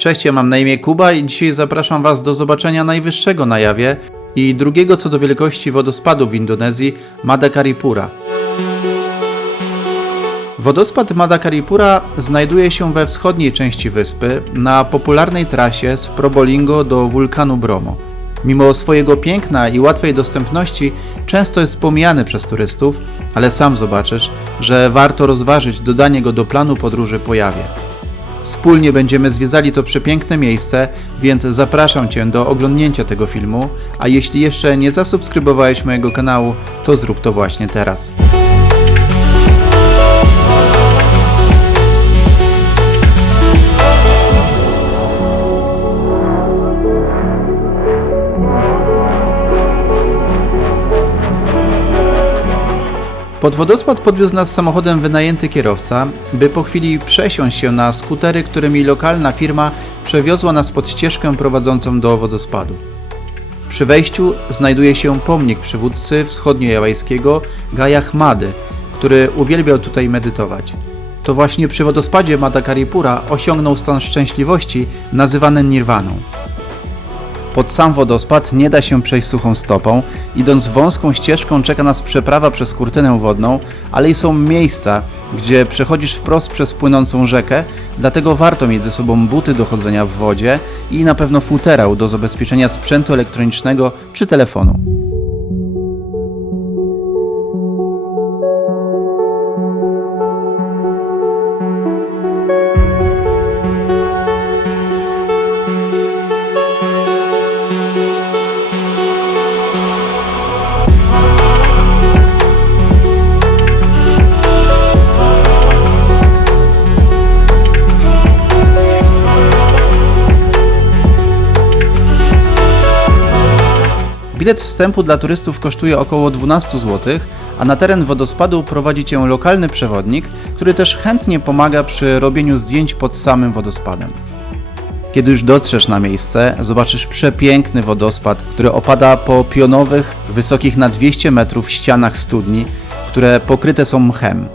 Cześć, ja mam na imię Kuba i dzisiaj zapraszam Was do zobaczenia najwyższego na Jawie i drugiego co do wielkości wodospadu w Indonezji, Madakaripura. Wodospad Madakaripura znajduje się we wschodniej części wyspy, na popularnej trasie z Probolinggo do wulkanu Bromo. Mimo swojego piękna i łatwej dostępności często jest pomijany przez turystów, ale sam zobaczysz, że warto rozważyć dodanie go do planu podróży po Jawie. Wspólnie będziemy zwiedzali to przepiękne miejsce, więc zapraszam Cię do oglądnięcia tego filmu, a jeśli jeszcze nie zasubskrybowałeś mojego kanału, to zrób to właśnie teraz. Pod wodospad podwiózł nas samochodem wynajęty kierowca, by po chwili przesiąść się na skutery, którymi lokalna firma przewiozła nas pod ścieżkę prowadzącą do wodospadu. Przy wejściu znajduje się pomnik przywódcy wschodniojawańskiego Gaya Hmady, który uwielbiał tutaj medytować. To właśnie przy wodospadzie Madakaripura osiągnął stan szczęśliwości nazywany nirwaną. Pod sam wodospad nie da się przejść suchą stopą, idąc wąską ścieżką czeka nas przeprawa przez kurtynę wodną, ale i są miejsca, gdzie przechodzisz wprost przez płynącą rzekę, dlatego warto mieć ze sobą buty do chodzenia w wodzie i na pewno futerał do zabezpieczenia sprzętu elektronicznego czy telefonu. Bilet wstępu dla turystów kosztuje około 12 zł, a na teren wodospadu prowadzi Cię lokalny przewodnik, który też chętnie pomaga przy robieniu zdjęć pod samym wodospadem. Kiedy już dotrzesz na miejsce, zobaczysz przepiękny wodospad, który opada po pionowych, wysokich na 200 metrów ścianach studni, które pokryte są mchem.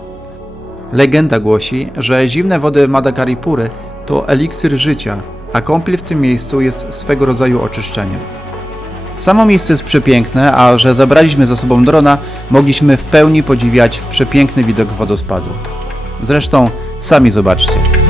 Legenda głosi, że zimne wody Madakaripury to eliksir życia, a kąpiel w tym miejscu jest swego rodzaju oczyszczeniem. Samo miejsce jest przepiękne, a że zabraliśmy ze sobą drona, mogliśmy w pełni podziwiać przepiękny widok wodospadu. Zresztą sami zobaczcie.